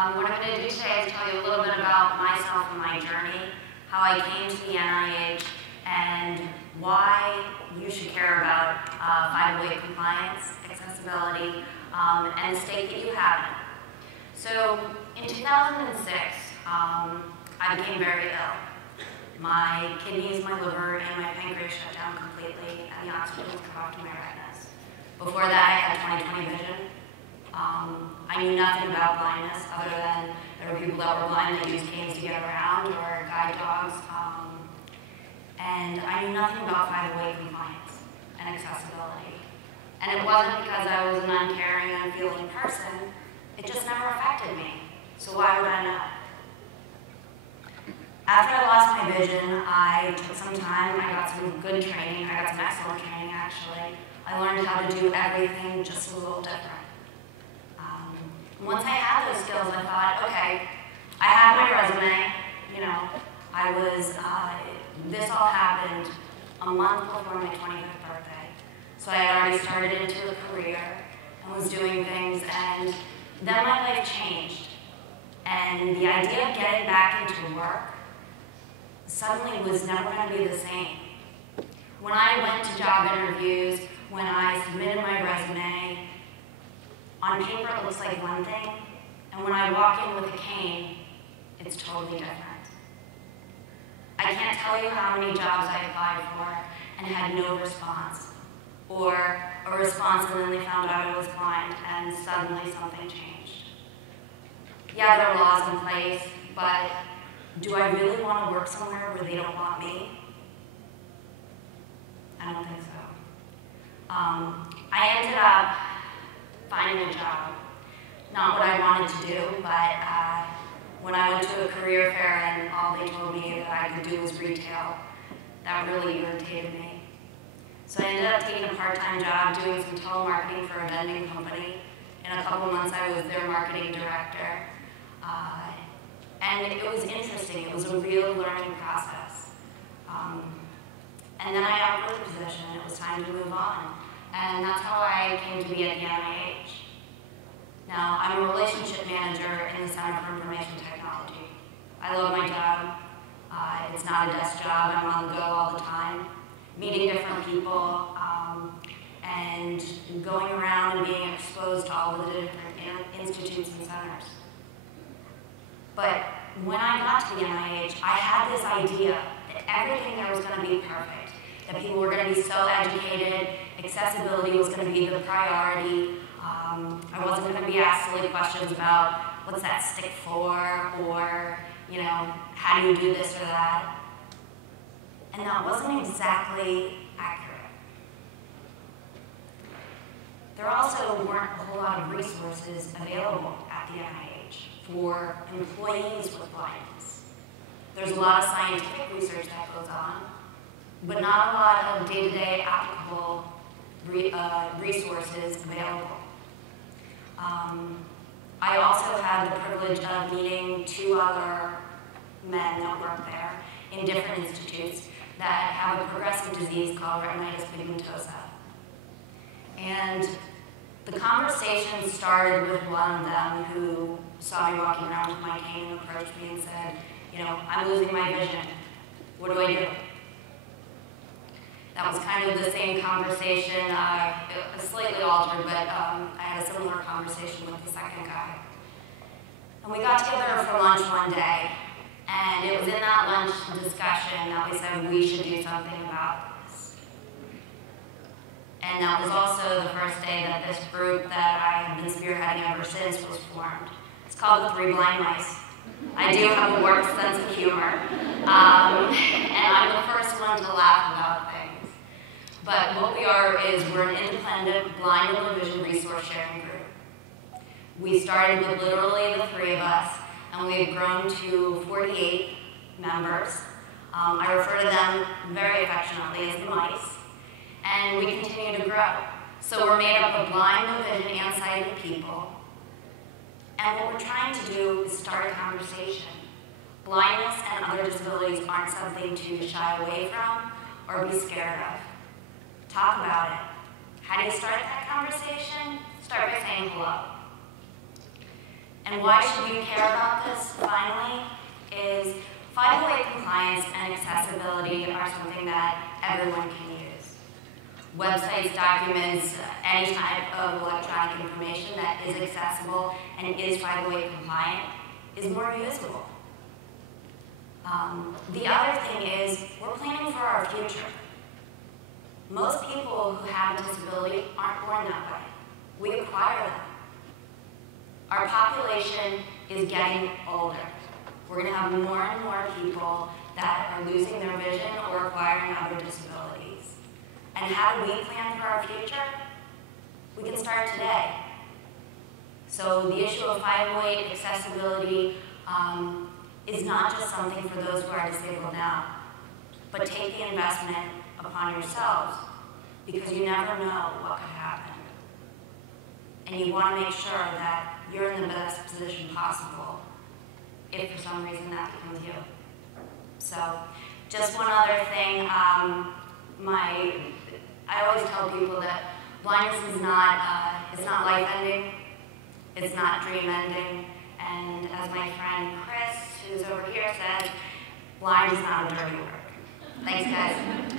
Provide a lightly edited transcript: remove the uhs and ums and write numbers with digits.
What I'm going to do today is tell you a little bit about myself and my journey, how I came to the NIH, and why you should care about 508 compliance, accessibility, and state that you have it. So in 2006, I became very ill. My kidneys, my liver, and my pancreas shut down completely, and the oxygen was cut off to my retinas. Before that, I had 20/20 vision. I knew nothing about blindness other than there were people that were blind that used canes to get around or guide dogs. And I knew nothing about 508 compliance and accessibility. And it wasn't because I was an uncaring, unfeeling person. It just never affected me. So why would I know? After I lost my vision, I took some time. I got some good training. I got some excellent training, actually. I learned how to do everything just a little different. Once I had those skills, I thought, okay, I have my resume. You know, I was, this all happened a month before my 25th birthday. So I had already started into a career and was doing things, and then my life changed. And the idea of getting back into work suddenly was never going to be the same. When I went to job interviews, when I submitted my resume, on paper it looks like one thing, and when I walk in with a cane, it's totally different. I can't tell you how many jobs I applied for and had no response, or a response and then they found out I was blind and suddenly something changed. Yeah, there are laws in place, but do I really want to work somewhere where they don't want me? I don't think so. I ended up finding a job. Not what I wanted to do, but when I went to a career fair and all they told me that I could do was retail, that really irritated me. So I ended up taking a part-time job doing some telemarketing for a vending company. In a couple months, I was their marketing director. And it was interesting. It was a real learning process. And then I outgrew the position. It was time to move on. And that's how I came to be at the NIH. Now, I'm a relationship manager in the Center for Information Technology. I love my job. It's not a desk job. I'm on the go all the time, meeting different people, and going around and being exposed to all of the different institutes and centers. But when I got to the NIH, I had this idea that everything there was going to be perfect, that people were going to be so educated, accessibility was going to be the priority. I wasn't going to be asked silly questions about what's that stick for, or, you know, how do you do this or that? And that wasn't exactly accurate. There also weren't a whole lot of resources available at the NIH for employees with blindness. There's a lot of scientific research that goes on, but not a lot of day-to-day applicable resources available. I also had the privilege of meeting 2 other men that work there in different institutes that have a progressive disease called retinitis pigmentosa. And the conversation started with one of them who saw me walking around with my cane and approached me and said, you know, I'm losing my vision. What do I do? That was kind of the same conversation, it was slightly altered, but I had a similar conversation with the second guy. And we got together for lunch one day, and it was in that lunch discussion that we said we should do something about this. And that was also the first day that this group that I have been spearheading ever since was formed. It's called the 3 Blind Mice. I do have a warped sense of humor, and I'm the first one to laugh about things. But what we are is we're an independent blind and low vision resource sharing group. We started with literally the 3 of us, and we've grown to 48 members. I refer to them very affectionately as the mice, and we continue to grow. So we're made up of blind, low vision, and sighted people. And what we're trying to do is start a conversation. Blindness and other disabilities aren't something to shy away from or be scared of. Talk about it. How do you start that conversation? Start by saying hello. And why should you care about this, finally, is 508 compliance and accessibility are something that everyone can use. Websites, documents, any type of electronic information that is accessible and is 508 compliant is more usable. The other thing is, we're planning for our future. Most people who have a disability aren't born that way. We acquire them. Our population is getting older. We're going to have more and more people that are losing their vision or acquiring other disabilities. And how do we plan for our future? We can start today. So the issue of 508 accessibility is not just something for those who are disabled now, but take the investment upon yourselves, because you never know what could happen. And you want to make sure that you're in the best position possible if for some reason that becomes you. So just one other thing, I always tell people that blindness is not, it's not life-ending, it's not dream-ending, and as my friend Chris, who's over here, said, blind is not a dirty word. Thanks, guys.